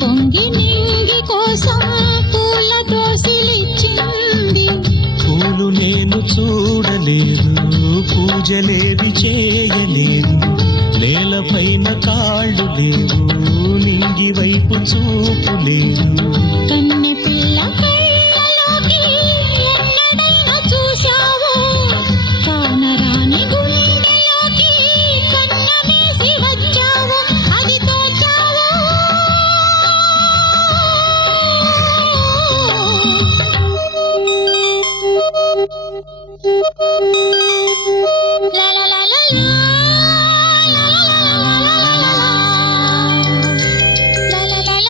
పొంగి నింగి కోసం పూల దోసిలిచ్చింది. పూలు నేను చూడలేదు, పూజలేవి చేయలేదు, నేలపైన కాళ్ళు లేవు, నింగి వైపు చూపు లేదు.